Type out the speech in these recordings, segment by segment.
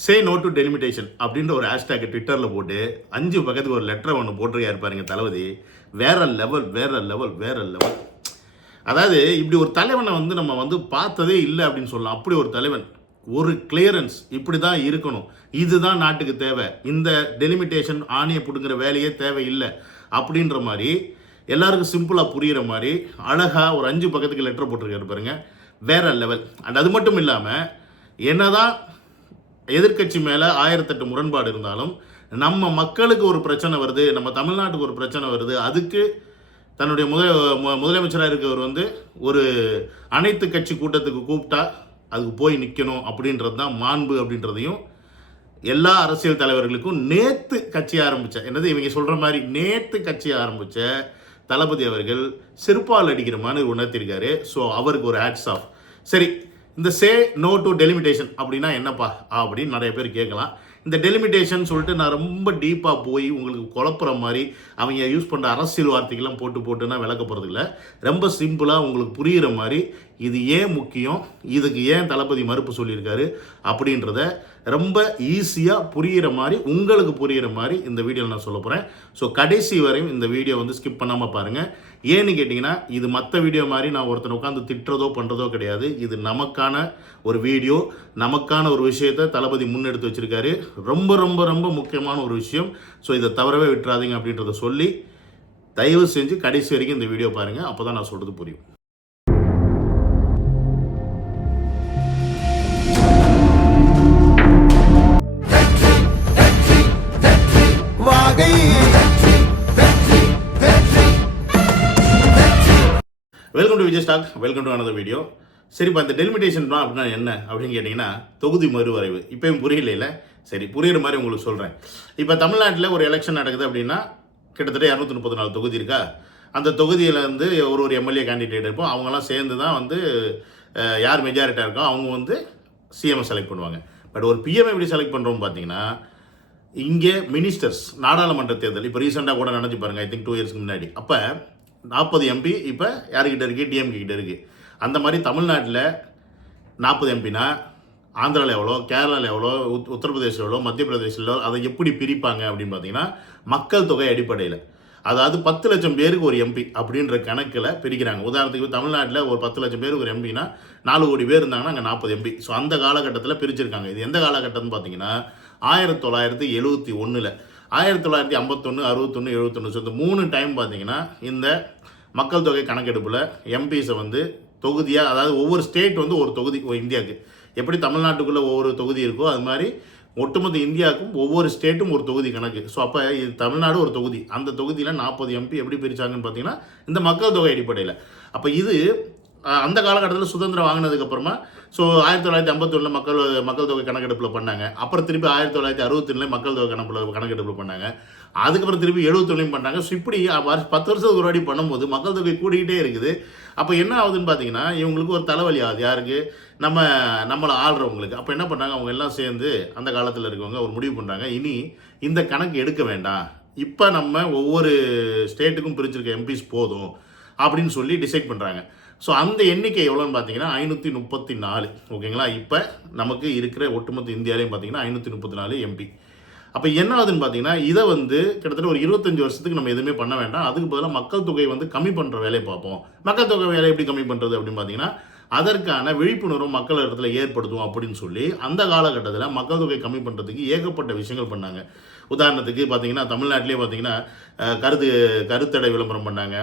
Say no to டெலிமிட்டேஷன் அப்படின்ற ஒரு hashtag ட்விட்டரில் போட்டு 5 பக்கத்துக்கு ஒரு லெட்டரை ஒன்று போட்டிருக்காரு பாருங்க தளபதி. வேற லெவல் வேற லெவல் வேற லெவல். அதாவது இப்படி ஒரு தலைவனை வந்து நம்ம வந்து பார்த்ததே இல்லை அப்படின்னு சொல்லலாம். அப்படி ஒரு தலைவன், ஒரு கிளியரன்ஸ், இப்படி தான் இருக்கணும், இதுதான் நாட்டுக்கு தேவை, இந்த டெலிமிட்டேஷன் ஆணியை பிடுங்குற வேலையே தேவையில்லை அப்படின்ற மாதிரி எல்லாருக்கும் சிம்பிளாக புரிகிற மாதிரி அழகாக ஒரு 5 பக்கத்துக்கு லெட்டர் போட்டிருக்காரு பாருங்க. வேற லெவல். அண்ட் அது மட்டும் இல்லாமல் என்னதான் எதிர்கட்சி மேலே 1008 முரண்பாடு இருந்தாலும் நம்ம மக்களுக்கு ஒரு பிரச்சனை வருது, நம்ம தமிழ்நாட்டுக்கு ஒரு பிரச்சனை வருது, அதுக்கு தன்னுடைய முதலமைச்சராக இருக்கவர் வந்து ஒரு அனைத்து கட்சி கூட்டத்துக்கு கூப்பிட்டா அதுக்கு போய் நிற்கணும் அப்படின்றது தான் மாண்பு அப்படின்றதையும் எல்லா அரசியல் தலைவர்களுக்கும் நேற்று கட்சி ஆரம்பித்த, என்னது இவங்க சொல்கிற மாதிரி நேற்று கட்சி ஆரம்பித்த தளபதி அவர்கள் செருப்பால் அடிக்கிற மாதிரி உணர்த்திருக்காரு. ஸோ அவருக்கு ஒரு ஹேட்ஸ் ஆஃப். சரி, இந்த சே நோ டு டெலிமிட்டேஷன் அப்படின்னா என்னப்பா அப்படின்னு நிறைய பேர் கேட்கலாம். இந்த டெலிமிட்டேஷன் சொல்லிட்டு நான் ரொம்ப டீப்பாக போய் உங்களுக்கு குழப்புற மாதிரி அவங்க யூஸ் பண்ணுற அரசியல் வார்த்தைகள்லாம் போட்டுனா விளக்க போகிறது இல்லை. ரொம்ப சிம்பிளாக உங்களுக்கு புரிகிற மாதிரி இது ஏன் முக்கியம், இதுக்கு ஏன் தளபதி மறுப்பு சொல்லியிருக்காரு அப்படின்றத ரொம்ப ஈஸியாக புரிகிற மாதிரி, உங்களுக்கு புரிகிற மாதிரி இந்த வீடியோவில் நான் சொல்ல போகிறேன். ஸோ கடைசி வரையும் இந்த வீடியோ வந்து ஸ்கிப் பண்ணாமல் பாருங்கள். ஏன்னு கேட்டிங்கன்னா இது மற்ற வீடியோ மாதிரி நான் ஒருத்தனை உட்காந்து திட்டுறதோ பண்ணுறதோ கிடையாது. இது நமக்கான ஒரு வீடியோ, நமக்கான ஒரு விஷயத்தை தளபதி முன்னெடுத்து வச்சுருக்காரு. ரொம்ப ரொம்ப ரொம்ப முக்கியமான ஒரு விஷயம். ஸோ இதை தவறவே விட்டுறாதீங்க அப்படின்றத சொல்லி தயவு செஞ்சு கடைசி வரைக்கும் இந்த வீடியோ பாருங்கள். அப்போ தான் நான் சொல்கிறது புரியும். Welcome to Vijay stock, welcome to another video. சரிப்பா, இந்த டெலிமிட்டேஷன் தான் அப்படின்னா என்ன அப்படின்னு கேட்டிங்கன்னா தொகுதி மறுவரைவு. இப்போயும் புரியல. சரி, புரியுற மாதிரி உங்களுக்கு சொல்கிறேன். இப்போ தமிழ்நாட்டில் ஒரு எலெக்ஷன் நடக்குது அப்படின்னா கிட்டத்தட்ட 234 தொகுதி இருக்கா. அந்த தொகுதியில் வந்து ஒரு எம்எல்ஏ கேண்டிடேட் இருப்போம். அவங்கெல்லாம் சேர்ந்து தான் வந்து யார் மெஜாரிட்டியாக இருக்கோ அவங்க வந்து சிஎம்ஐ செலக்ட் பண்ணுவாங்க. பட் ஒரு பிஎம் எப்படி செலக்ட் பண்ணுறோம்னு பார்த்தீங்கன்னா, இங்கே மினிஸ்டர்ஸ் நாடாளுமன்ற தேர்தல் இப்போ ரீசெண்டாக கூட நினச்சி பாருங்கள், ஐ திங்க் 2 இயர்ஸ்க்கு முன்னாடி. அப்போ 40 எம்பி இப்போ யாருக்கிட்ட இருக்குது, டிஎம்கே கிட்ட இருக்குது. அந்த மாதிரி தமிழ்நாட்டில் 40 எம்பினா ஆந்திராவில் எவ்வளோ, கேரளாவில் எவ்வளோ, உத்தரப்பிரதேசில் எவ்வளோ, மத்திய பிரதேசில் எவ்வளோ, அதை எப்படி பிரிப்பாங்க அப்படின்னு பார்த்தீங்கன்னா மக்கள் தொகை அடிப்படையில். அதாவது 10 லட்சம் பேருக்கு ஒரு எம்பி அப்படின்ற கணக்கில் பிரிக்கிறாங்க. உதாரணத்துக்கு தமிழ்நாட்டில் ஒரு 10 லட்சம் பேருக்கு ஒரு எம்பினா 4 கோடி பேர் இருந்தாங்கன்னா அங்கே 40 எம்பி. ஸோ அந்த காலகட்டத்தில் பிரிச்சிருக்காங்க. இது எந்த காலகட்டம்னு பார்த்தீங்கன்னா 1971. 1951, 61, 71. ஸோ இந்த 3 டைம் பார்த்தீங்கன்னா இந்த மக்கள் தொகை கணக்கெடுப்பில் எம்பிஸை வந்து தொகுதியாக, அதாவது ஒவ்வொரு ஸ்டேட் வந்து ஒரு தொகுதி இந்தியாவுக்கு எப்படி தமிழ்நாட்டுக்குள்ளே ஒவ்வொரு தொகுதி இருக்கோ அது மாதிரி ஒட்டுமொத்த இந்தியாவுக்கும் ஒவ்வொரு ஸ்டேட்டும் ஒரு தொகுதி கணக்கு. ஸோ அப்போ இது தமிழ்நாடு ஒரு தொகுதி. அந்த தொகுதியில் 40 எம்பி எப்படி பிரித்தாங்கன்னு பார்த்தீங்கன்னா இந்த மக்கள் தொகை அடிப்படையில். அப்போ இது அந்த காலகட்டத்தில் சுதந்திரம் வாங்கினதுக்கப்புறமா ஸோ 1951 மக்கள் தொகை கணக்கெடுப்பில் பண்ணாங்க. அப்புறம் திருப்பி 1961 மக்கள் தொகை கணக்கெடுப்பில் பண்ணாங்க. அதுக்கப்புறம் திருப்பி 71 பண்ணாங்க. ஸோ இப்படி 10 வருஷத்துக்கு ஒரு வாட்டி பண்ணும்போது மக்கள் தொகை கூடிக்கிட்டே இருக்குது. அப்போ என்ன ஆகுதுன்னு பார்த்தீங்கன்னா இவங்களுக்கு ஒரு தலைவலி ஆகுது. யாருக்கு? நம்மளை ஆள்றவங்களுக்கு. அப்போ என்ன பண்ணாங்க, அவங்க எல்லாம் சேர்ந்து அந்த காலத்தில் இருக்கவங்க ஒரு முடிவு பண்ணுறாங்க, இனி இந்த கணக்கு எடுக்க வேண்டாம், இப்போ நம்ம ஒவ்வொரு ஸ்டேட்டுக்கும் பிரிச்சிருக்க எம்பிஸ் போதும் அப்படின்னு சொல்லி டிசைட் பண்ணுறாங்க. ஸோ அந்த எண்ணிக்கை எவ்வளோன்னு பார்த்தீங்கன்னா 534. ஓகேங்களா? இப்போ நமக்கு இருக்கிற ஒட்டுமொத்த இந்தியாவிலையும் பார்த்தீங்கன்னா 534 எம்பி. அப்போ என்ன ஆகுதுன்னு பார்த்தீங்கன்னா இதை வந்து கிட்டத்தட்ட ஒரு 25 வருஷத்துக்கு நம்ம எதுவுமே பண்ண வேண்டாம், அதுக்கு பதிலாக மக்கள் தொகை வந்து கம்மி பண்ணுற வேலையை பார்ப்போம். மக்கள் தொகை வேலை எப்படி கம்மி பண்ணுறது அப்படின்னு பார்த்தீங்கன்னா அதற்கான விழிப்புணர்வு மக்கள் இடத்துல ஏற்படுத்தும் அப்படின்னு சொல்லி அந்த காலகட்டத்தில் மக்கள் தொகை கம்மி பண்ணுறதுக்கு ஏகப்பட்ட விஷயங்கள் பண்ணாங்க. உதாரணத்துக்கு பார்த்தீங்கன்னா தமிழ்நாட்டிலே பார்த்தீங்கன்னா கருத்தடை விளம்பரம் பண்ணாங்க.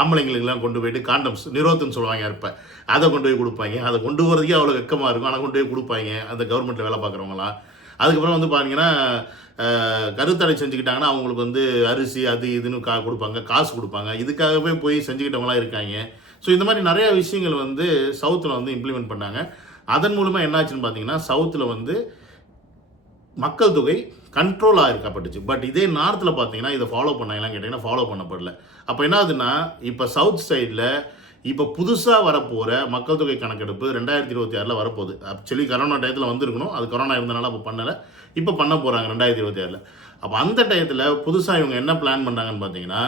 ஆம்பளைங்களுக்கெல்லாம் கொண்டு போயிட்டு காண்டம்ஸ் நிரோத்துன்னு சொல்லுவாங்க, இப்போ அதை கொண்டு போய் கொடுப்பாங்க. அதை கொண்டு போகிறதுக்கே அவ்வளோ வெக்கமாக இருக்கும், ஆனால் கொண்டு போய் கொடுப்பாங்க அந்த கவர்மெண்ட்டில் வேலை பார்க்குறவங்களாம். அதுக்கப்புறம் வந்து பார்த்தீங்கன்னா கருத்தடை செஞ்சுக்கிட்டாங்கன்னா அவங்களுக்கு வந்து அரிசி அது இதுன்னு கொடுப்பாங்க, காசு கொடுப்பாங்க. இதுக்காகவே போய் செஞ்சுக்கிட்டவங்களாம் இருக்காங்க. ஸோ இந்த மாதிரி நிறையா விஷயங்கள் வந்து சவுத்தில் வந்து இம்ப்ளிமெண்ட் பண்ணாங்க. அதன் மூலமாக என்னாச்சுன்னு பார்த்தீங்கன்னா சவுத்தில் வந்து மக்கள் தொகை கண்ட்ரோல் ஆகிருக்கப்பட்டுச்சு. பட் இதே நார்த்தில் பார்த்தீங்கன்னா இதை ஃபாலோ பண்ணாங்களான்னு கேட்டிங்கன்னா ஃபாலோ பண்ணப்படல. அப்போ என்ன ஆகுதுன்னா இப்போ சவுத் சைடில் இப்போ புதுசாக வரப்போகிற மக்கள் தொகை கணக்கெடுப்பு 2026 வரப்போகுது. ஆக்சுவலி கரோனா டயத்தில் வந்திருக்கணும், அது கரோனா இருந்தனால அப்போ பண்ணலை, இப்போ பண்ண போகிறாங்க 2026. அப்போ அந்த டயத்தில் புதுசாக இவங்க என்ன பிளான் பண்ணுறாங்கன்னு பார்த்தீங்கன்னா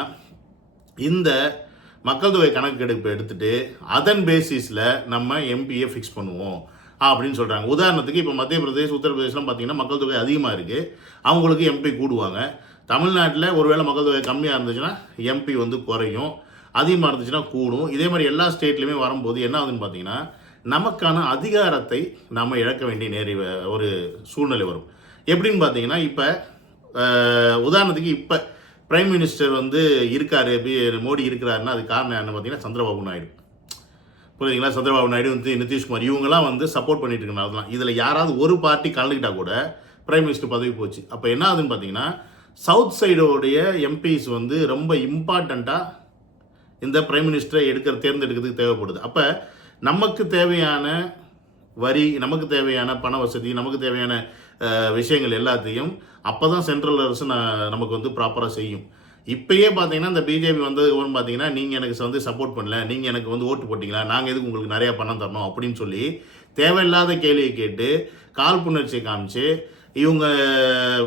இந்த மக்கள் தொகை கணக்கெடுப்பு எடுத்துகிட்டு அதன் பேசிஸில் நம்ம எம்பியை ஃபிக்ஸ் பண்ணுவோம் அப்படின்னு சொல்கிறாங்க. உதாரணத்துக்கு இப்போ மத்திய பிரதேஷ், உத்தரப்பிரதேஷ்லாம் பார்த்தீங்கன்னா மக்கள் தொகை அதிகமாக இருக்குது, அவங்களுக்கு எம்பி கூடுவாங்க. தமிழ்நாட்டில் ஒருவேளை மக்கள் தொகை கம்மியாக இருந்துச்சுன்னா எம்பி வந்து குறையும், அதிகமாக இருந்துச்சுன்னா கூடும். இதே மாதிரி எல்லா ஸ்டேட்லேயுமே வரும்போது என்ன ஆகுதுன்னு பார்த்தீங்கன்னா நமக்கான அதிகாரத்தை நம்ம இழக்க வேண்டிய ஒரு சூழ்நிலை வரும். எப்படின்னு பார்த்தீங்கன்னா இப்போ உதாரணத்துக்கு இப்போ பிரைம் மினிஸ்டர் வந்து இருக்கார், மோடி இருக்கிறாருன்னா அது காரணம் என்ன பார்த்தீங்கன்னா சந்திரபாபு நாயுடு. புரியுதுங்களா? சந்திரபாபு நாயுடு வந்து நிதிஷ்குமார் இவங்கெல்லாம் வந்து சப்போர்ட் பண்ணிட்டு இருக்கனால தான். இதில் யாராவது ஒரு பார்ட்டி கலந்துக்கிட்டால் கூட பிரைம் மினிஸ்டர் பதவி போச்சு. அப்போ என்ன ஆகுதுன்னு பார்த்தீங்கன்னா சவுத் சைடோடைய எம்பிஸ் வந்து ரொம்ப இம்பார்ட்டண்ட்டாக இந்த பிரைம் மினிஸ்டரை தேர்ந்தெடுக்கிறதுக்கு தேவைப்படுது. அப்போ நமக்கு தேவையான வரி, நமக்கு தேவையான பண வசதி, நமக்கு தேவையான விஷயங்கள் எல்லாத்தையும் அப்போ தான் சென்ட்ரல் அரசு நமக்கு வந்து ப்ராப்பராக செய்யும். இப்போயே பார்த்தீங்கன்னா இந்த பிஜேபி வந்ததுக்கு பார்த்தீங்கன்னா நீங்கள் எனக்கு வந்து சப்போர்ட் பண்ணல, நீங்கள் எனக்கு வந்து ஓட்டு போட்டிங்களா, நாங்கள் எதுக்கு உங்களுக்கு நிறையா பணம் தரணும் அப்படின்னு சொல்லி தேவையில்லாத கேள்வியை கேட்டு காழ்ப்புணர்ச்சியை காமிச்சு இவங்க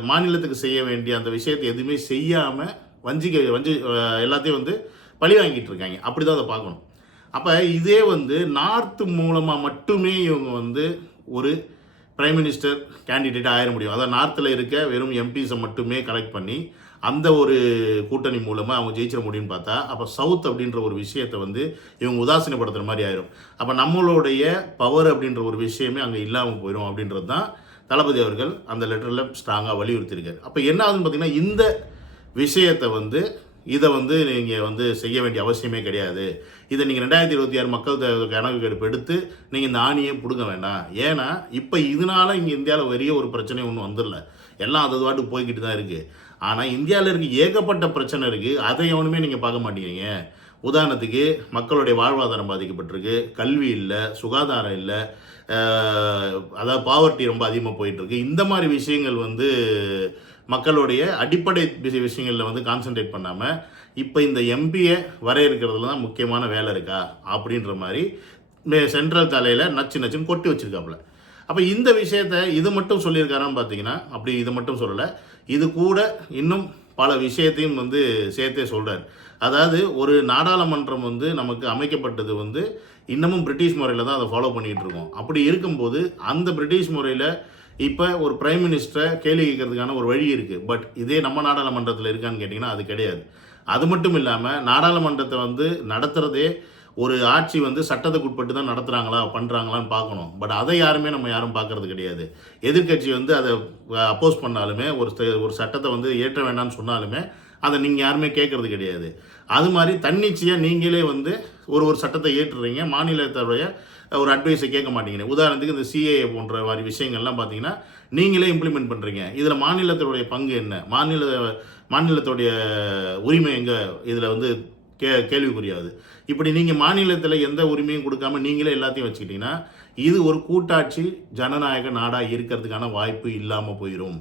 மாநிலத்துக்கு செய்ய வேண்டிய அந்த விஷயத்தை எதுவுமே செய்யாமல் வஞ்சி எல்லாத்தையும் வந்து பழி வாங்கிட்டு இருக்காங்க. அப்படி தான் அதை பார்க்கணும். அப்போ இதே வந்து நார்த்து மூலமாக மட்டுமே இவங்க வந்து ஒரு பிரைம் மினிஸ்டர் கேண்டிடேட்டாக ஆயிட முடியும். அதாவது நார்த்தில் இருக்க வெறும் எம்பிஸை மட்டுமே கலெக்ட் பண்ணி அந்த ஒரு கூட்டணி மூலமாக அவங்க ஜெயிச்சிட முடியும்னு பார்த்தா அப்போ சவுத் அப்படின்ற ஒரு விஷயத்தை வந்து இவங்க உதாசீனப்படுத்துகிற மாதிரி ஆயிடும். அப்போ நம்மளுடைய பவர் அப்படின்ற ஒரு விஷயமே அங்கே இல்லாமல் போயிடும் அப்படின்றது தான் தளபதி அவர்கள் அந்த லெட்டரில் ஸ்ட்ராங்காக வலியுறுத்தியிருக்காரு. அப்போ என்ன ஆகுதுன்னு பார்த்தீங்கன்னா இந்த விஷயத்தை வந்து இதை வந்து நீங்கள் வந்து செய்ய வேண்டிய அவசியமே கிடையாது. இதை நீங்கள் 2026 மக்கள் கணக்கெடுப்பு எடுத்து நீங்கள் இந்த ஆணியை பிடுங்க வேண்டாம். ஏன்னா இப்போ இதனால் இங்கே இந்தியாவில் பெரிய ஒரு பிரச்சனை ஒன்றும் வந்துடல, எல்லாம் அது பாட்டு போய்கிட்டு தான் இருக்குது. ஆனால் இந்தியாவில் இருக்க ஏகப்பட்ட பிரச்சனை இருக்குது, அதை எவனுமே நீங்கள் பார்க்க மாட்டேங்கிறீங்க. உதாரணத்துக்கு மக்களுடைய வாழ்வாதாரம் பாதிக்கப்பட்டிருக்கு, கல்வி இல்லை, சுகாதாரம் இல்லை, அதாவது பாவர்ட்டி ரொம்ப அதிகமாக போயிட்டுருக்கு. இந்த மாதிரி விஷயங்கள் வந்து மக்களுடைய அடிப்படை விஷயங்களில் வந்து கான்சன்ட்ரேட் பண்ணாமல் இப்போ இந்த எம்பியை வரையறுக்கிறதுல தான் முக்கியமான வேலை இருக்கா அப்படின்ற மாதிரி சென்ட்ரல் தலையில் நச்சுன்னு கொட்டி வச்சுருக்காப்புல. அப்போ இந்த விஷயத்தை இது மட்டும் சொல்லியிருக்காரான்னு பார்த்தீங்கன்னா அப்படி இது மட்டும் சொல்லலை, இது கூட இன்னும் பல விஷயத்தையும் வந்து சேர்த்தே சொல்கிறார். அதாவது ஒரு நாடாளுமன்றம் வந்து நமக்கு அமைக்கப்பட்டது வந்து இன்னமும் பிரிட்டிஷ் முறையில் தான் அதை ஃபாலோ பண்ணிகிட்டு இருக்கோம். அப்படி இருக்கும்போது அந்த பிரிட்டிஷ் முறையில் இப்போ ஒரு பிரைம் மினிஸ்டரை கேள்வி கேட்கறதுக்கான ஒரு வழி இருக்குது. பட் இதே நம்ம நாடாளுமன்றத்தில் இருக்கான்னு கேட்டிங்கன்னா அது கிடையாது. அது மட்டும் இல்லாமல் நாடாளுமன்றத்தை வந்து நடத்துகிறதே ஒரு ஆட்சி வந்து சட்டத்துக்கு உட்பட்டு தான் நடத்துகிறாங்களா பண்ணுறாங்களான்னு பார்க்கணும். பட் அதை நம்ம யாரும் பார்க்கறது கிடையாது. எதிர்கட்சி வந்து அதை அப்போஸ் பண்ணாலுமே ஒரு சட்டத்தை வந்து ஏற்ற வேண்டாம்னு சொன்னாலுமே அதை நீங்கள் யாருமே கேட்குறது கிடையாது. அது மாதிரி தன்னிச்சையாக நீங்களே வந்து ஒரு சட்டத்தை ஏற்றுறீங்க, மாநிலத்துடைய ஒரு அட்வைஸை கேட்க மாட்டேங்கிறீங்க. உதாரணத்துக்கு இந்த சிஏஏ போன்ற மாதிரி விஷயங்கள்லாம் பார்த்தீங்கன்னா நீங்களே இம்ப்ளிமெண்ட் பண்ணுறீங்க. இதில் மாநிலத்தினுடைய பங்கு என்ன, மாநிலத்துடைய உரிமை எங்கே இதில் வந்து கேள்விக்குரியாது. இப்படி நீங்கள் மாநிலத்தில் எந்த உரிமையும் கொடுக்காம நீங்களே எல்லாத்தையும் வச்சுக்கிட்டீங்கன்னா இது ஒரு கூட்டாட்சி ஜனநாயக நாடாக இருக்கிறதுக்கான வாய்ப்பு இல்லாமல் போயிடும்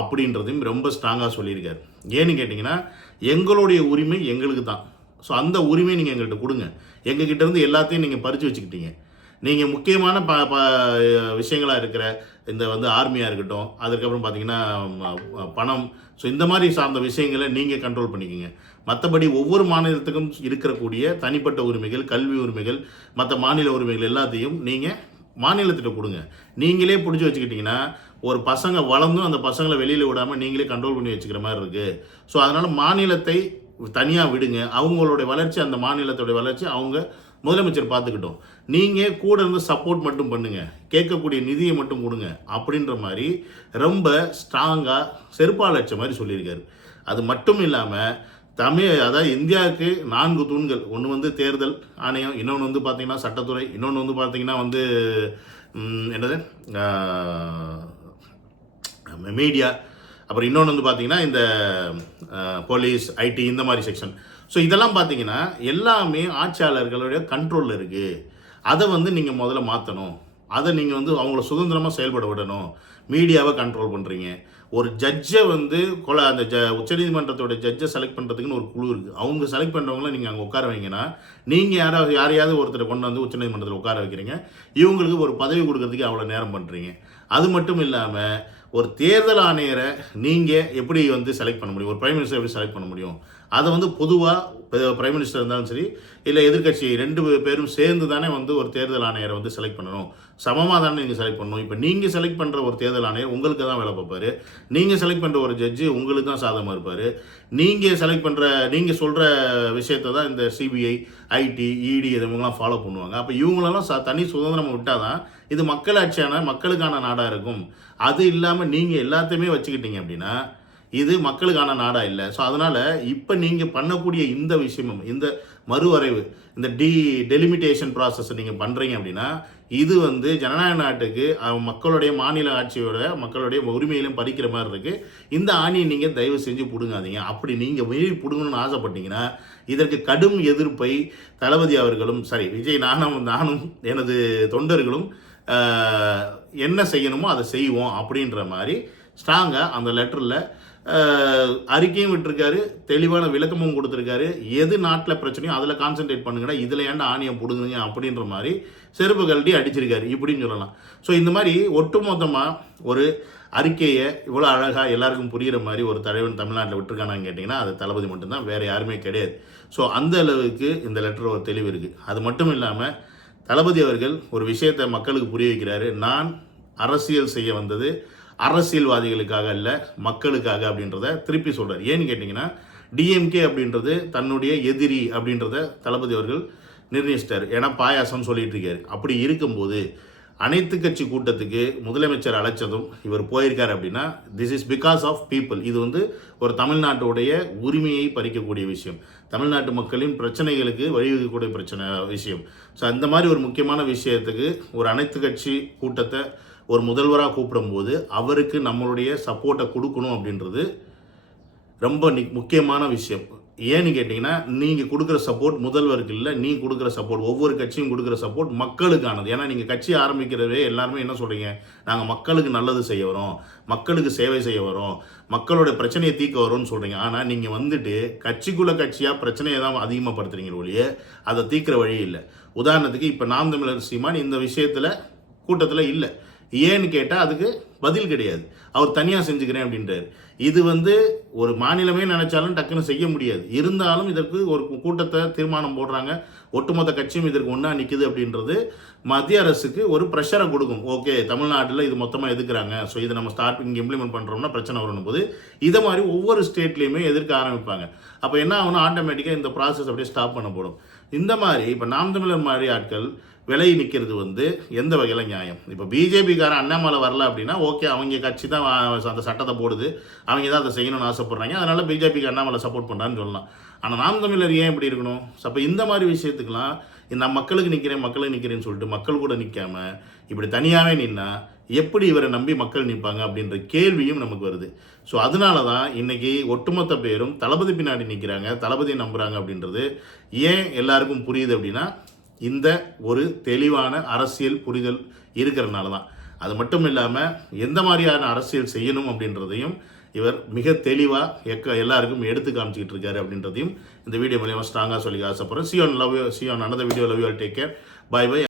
அப்படின்றதையும் ரொம்ப ஸ்ட்ராங்காக சொல்லியிருக்காரு. ஏன்னு கேட்டிங்கன்னா எங்களுடைய உரிமை எங்களுக்கு தான். ஸோ அந்த உரிமையை நீங்கள் எங்கள்கிட்ட கொடுங்க. எங்ககிட்ட இருந்து எல்லாத்தையும் நீங்கள் பறித்து வச்சுக்கிட்டீங்க. நீங்கள் முக்கியமான விஷயங்களாக இருக்கிற இந்த வந்து ஆர்மியாக இருக்கட்டும், அதுக்கப்புறம் பார்த்தீங்கன்னா பணம், ஸோ இந்த மாதிரி சார்ந்த விஷயங்களை நீங்கள் கண்ட்ரோல் பண்ணிக்கோங்க. மற்றபடி ஒவ்வொரு மாநிலத்துக்கும் இருக்கக்கூடிய தனிப்பட்ட உரிமைகள், கல்வி உரிமைகள், மற்ற மாநில உரிமைகள் எல்லாத்தையும் நீங்கள் மாநிலத்திட்ட கொடுங்க. நீங்களே பிடிச்சி வச்சுக்கிட்டிங்கன்னா ஒரு பசங்க வளர்ந்தும் அந்த பசங்களை வெளியில் விடாமல் நீங்களே கண்ட்ரோல் பண்ணி வச்சுக்கிற மாதிரி இருக்குது. ஸோ அதனால் மாநிலத்தை தனியாக விடுங்க. அவங்களுடைய வளர்ச்சி, அந்த மாநிலத்தோடைய வளர்ச்சி அவங்க முதலமைச்சர் பார்த்துக்கிட்டோம். நீங்கள் கூட இருந்து சப்போர்ட் மட்டும் பண்ணுங்கள், கேட்கக்கூடிய நிதியை மட்டும் கொடுங்க அப்படின்ற மாதிரி ரொம்ப ஸ்ட்ராங்காக செருப்பால் அடிச்ச மாதிரி சொல்லியிருக்காரு. அது மட்டும் இல்லாமல் அதாவது இந்தியாவுக்கு 4 தூண்கள், ஒன்று வந்து தேர்தல் ஆணையம், இன்னொன்று வந்து பார்த்திங்கன்னா சட்டத்துறை, இன்னொன்று வந்து பார்த்திங்கன்னா வந்து என்னது மீடியா, அப்புறம் இன்னொன்று வந்து பார்த்திங்கன்னா இந்த போலீஸ், ஐடி, இந்த மாதிரி செக்ஷன். ஸோ இதெல்லாம் பார்த்தீங்கன்னா எல்லாமே ஆட்சியாளர்களுடைய கண்ட்ரோலில் இருக்குது. அதை வந்து நீங்கள் முதல்ல மாற்றணும். அதை நீங்கள் வந்து அவங்கள சுதந்திரமாக செயல்பட விடணும். மீடியாவை கண்ட்ரோல் பண்ணுறீங்க. ஒரு ஜட்ஜை வந்து அந்த உச்சநீதிமன்றத்தோட ஜட்ஜை செலக்ட் பண்ணுறதுக்குன்னு ஒரு குழு இருக்குது. அவங்க செலக்ட் பண்ணுறவங்கள நீங்கள் அங்கே உட்கார வைங்கன்னா நீங்கள் யாரையாவது ஒருத்தரை கொண்டு வந்து உச்சநீதிமன்றத்தில் உட்கார வைக்கிறீங்க. இவங்களுக்கு ஒரு பதவி கொடுக்கறதுக்கு அவ்வளோ நேரம் பண்ணுறீங்க. அது மட்டும் இல்லாமல் ஒரு தேர்தல் ஆணையரை நீங்கள் எப்படி வந்து செலக்ட் பண்ண முடியும், ஒரு பிரைம் மினிஸ்டர் எப்படி செலக்ட் பண்ண முடியும்? அதை வந்து பொதுவாக பிரைம் மினிஸ்டர் இருந்தாலும் சரி, இல்லை எதிர்கட்சி 2 பேரும் சேர்ந்து தானே வந்து ஒரு தேர்தல் ஆணையரை வந்து செலக்ட் பண்ணணும். சமமாக தானே நீங்கள் செலக்ட் பண்ணணும். இப்போ நீங்கள் செலக்ட் பண்ணுற ஒரு தேர்தல் ஆணையர் உங்களுக்கு தான் வேலை பார்ப்பார், நீங்கள் செலக்ட் பண்ணுற ஒரு ஜட்ஜு உங்களுக்கு தான் சாதகமாக இருப்பார், நீங்கள் செலக்ட் பண்ணுற நீங்கள் சொல்கிற விஷயத்தை தான் இந்த சிபிஐ, ஐடி, இடி இவங்கெல்லாம் ஃபாலோ பண்ணுவாங்க. அப்போ இவங்களெல்லாம் தனி சுதந்திரம் விட்டால் தான் இது மக்களாட்சியான மக்களுக்கான நாடாக இருக்கும். அது இல்லாமல் நீங்கள் எல்லாத்தையுமே வச்சுக்கிட்டீங்க அப்படின்னா இது மக்களுக்கான நாடாக இல்லை. ஸோ அதனால் இப்போ நீங்கள் பண்ணக்கூடிய இந்த விஷயமும், இந்த மறுவரைவு, இந்த டெலிமிட்டேஷன் ப்ராசஸை நீங்கள் பண்ணுறீங்க அப்படின்னா இது வந்து ஜனநாயக நாட்டுக்கு மக்களுடைய மாநில ஆட்சியோட மக்களுடைய உரிமையிலும் பறிக்கிற மாதிரி இருக்குது. இந்த ஆணியை நீங்கள் தயவு செஞ்சு பிடுங்காதீங்க. அப்படி நீங்கள் மீறி பிடுங்கணும்னு ஆசைப்பட்டீங்கன்னா இதற்கு கடும் எதிர்ப்பை தளபதி அவர்களும் சரி விஜய் நானும் எனது தொண்டர்களும் என்ன செய்யணுமோ அதை செய்வோம் அப்படின்ற மாதிரி ஸ்ட்ராங்காக அந்த லெட்டரில் அறிக்கையும் விட்டுருக்காரு, தெளிவான விளக்கமும் கொடுத்துருக்காரு. எது நாட்டில் பிரச்சனையோ அதில் கான்சென்ட்ரேட் பண்ணுங்கடா, இதில் ஏன்டா ஆணியம் பிடுங்குங்க அப்படின்ற மாதிரி செருப்பு கழட்டி அடிச்சிருக்காரு இப்படின்னு சொல்லலாம். ஸோ இந்த மாதிரி ஒட்டுமொத்தமாக ஒரு அறிக்கையை இவ்வளோ அழகாக எல்லாருக்கும் புரிகிற மாதிரி ஒரு தலைவன் தமிழ்நாட்டில் விட்டுருக்கானான்னு கேட்டிங்கன்னா அது தளபதி மட்டும்தான், வேறு யாருமே கிடையாது. ஸோ அந்த அளவுக்கு இந்த லெட்டர் ஒரு தெளிவு இருக்குது. அது மட்டும் இல்லாமல் தளபதி அவர்கள் ஒரு விஷயத்தை மக்களுக்கு புரிய வைக்கிறாரு. நான் அரசியல் செய்ய வந்தது அரசியல்வாதிகளுக்காக இல்லை மக்களுக்காக அப்படின்றத திருப்பி சொல்கிறார். ஏன்னு கேட்டிங்கன்னா டிஎம்கே அப்படின்றது தன்னுடைய எதிரி அப்படின்றத தளபதி அவர்கள் நிர்ணயிச்சிட்டார். ஏன்னா பாயாசம் சொல்லிட்டு இருக்காரு. அப்படி இருக்கும்போது அனைத்து கட்சி கூட்டத்துக்கு முதலமைச்சர் அழைச்சதும் இவர் போயிருக்கார் அப்படின்னா this is because of people. இது வந்து ஒரு தமிழ்நாட்டுடைய உரிமையை பறிக்கக்கூடிய விஷயம், தமிழ்நாட்டு மக்களின் பிரச்சனைகளுக்கு வழிவகுக்கக்கூடிய விஷயம். ஸோ அந்த மாதிரி ஒரு முக்கியமான விஷயத்துக்கு ஒரு அனைத்து கட்சி கூட்டத்தை ஒரு முதல்வராக கூப்பிடும்போது அவருக்கு நம்மளுடைய சப்போர்ட்டை கொடுக்கணும் அப்படின்றது ரொம்ப முக்கியமான விஷயம். ஏன்னு கேட்டிங்கன்னா நீங்கள் கொடுக்குற சப்போர்ட் முதல்வருக்கு இல்லை, நீ கொடுக்குற சப்போர்ட் ஒவ்வொரு கட்சியும் கொடுக்குற சப்போர்ட் மக்களுக்கானது. ஏன்னா நீங்கள் கட்சி ஆரம்பிக்கிறதே எல்லாருமே என்ன சொல்கிறீங்க, நாங்கள் மக்களுக்கு நல்லது செய்ய வரோம், மக்களுக்கு சேவை செய்ய வரோம், மக்களோட பிரச்சனையை தீர்க்க வரோம்னு சொல்கிறீங்க. ஆனால் நீங்கள் வந்துட்டு கட்சிக்குள்ள கட்சியாக பிரச்சனையை தான் அதிகமாகப்படுத்துறீங்க ஒழிய அதை தீர்க்கிற வழி இல்லை. உதாரணத்துக்கு இப்போ நாம் தமிழர் சீமான் இந்த விஷயத்தில் கூட்டத்தில் இல்லை. ஏன்னு கேட்டால் அதுக்கு பதில் கிடையாது. அவர் தனியாக செஞ்சுக்கிறேன் அப்படின்றார். இது வந்து ஒரு மாநிலமே நினைச்சாலும் டக்குன்னு செய்ய முடியாது. இருந்தாலும் இதற்கு ஒரு கூட்டத்தை தீர்மானம் போடுறாங்க, ஒட்டுமொத்த கட்சியும் இதற்கு ஒன்றா நிற்குது அப்படின்றது மத்திய அரசுக்கு ஒரு ப்ரெஷரை கொடுக்கும். ஓகே, தமிழ்நாட்டில் இது மொத்தமாக எதிர்க்கிறாங்க, ஸோ இதை நம்ம இங்கே இம்ப்ளிமெண்ட் பண்ணுறோம்னா பிரச்சனை வரணும் போது இதை மாதிரி ஒவ்வொரு ஸ்டேட்லேயுமே எதிர்க்க ஆரம்பிப்பாங்க. அப்போ என்ன ஆகுனா ஆட்டோமேட்டிக்காக இந்த ப்ராசஸ் அப்படியே ஸ்டாப் பண்ணப்படும். இந்த மாதிரி இப்போ நாம் தமிழர் மாதிரி ஆட்கள் விலகி நிற்கிறது வந்து எந்த வகையில் நியாயம்? இப்போ பிஜேபிக்காரன் அண்ணாமலை வரல அப்படின்னா ஓகே, அவங்க கட்சி தான் அந்த சட்டத்தை போடுது, அவங்க தான் அதை செய்யணும்னு ஆசைப்பட்றாங்க, அதனால் பிஜேபிக்கு அண்ணாமலை சப்போர்ட் பண்ணுறான்னு சொல்லலாம். ஆனால் நாம் தமிழர் ஏன் இப்படி இருக்கணும்? அப்போ இந்த மாதிரி விஷயத்துக்கெலாம் நான் மக்களுக்கு நிற்கிறேன்னு சொல்லிட்டு மக்கள் கூட நிற்காம இப்படி தனியாகவே நின்னா எப்படி இவரை நம்பி மக்கள் நிற்பாங்க அப்படின்ற கேள்வியும் நமக்கு வருது. ஸோ அதனால தான் இன்றைக்கி ஒட்டுமொத்த பேரும் தளபதி பின்னாடி நிற்கிறாங்க, தளபதியை நம்புகிறாங்க அப்படின்றது ஏன் எல்லாருக்கும் புரியுது அப்படின்னா இந்த ஒரு தெளிவான அரசியல் புரிதல் இருக்கிறதுனால தான். அது மட்டும் இல்லாமல் எந்த மாதிரியான அரசியல் செய்யணும் அப்படின்றதையும் இவர் மிக தெளிவாக எல்லாருக்கும் எடுத்து காமிச்சிக்கிட்டு இருக்காரு அப்படின்றதையும் இந்த வீடியோ மூலியமாக ஸ்ட்ராங்காக சொல்லி ஆசைப்படுறேன். See you on another video. Love you all. Take care. Bye bye.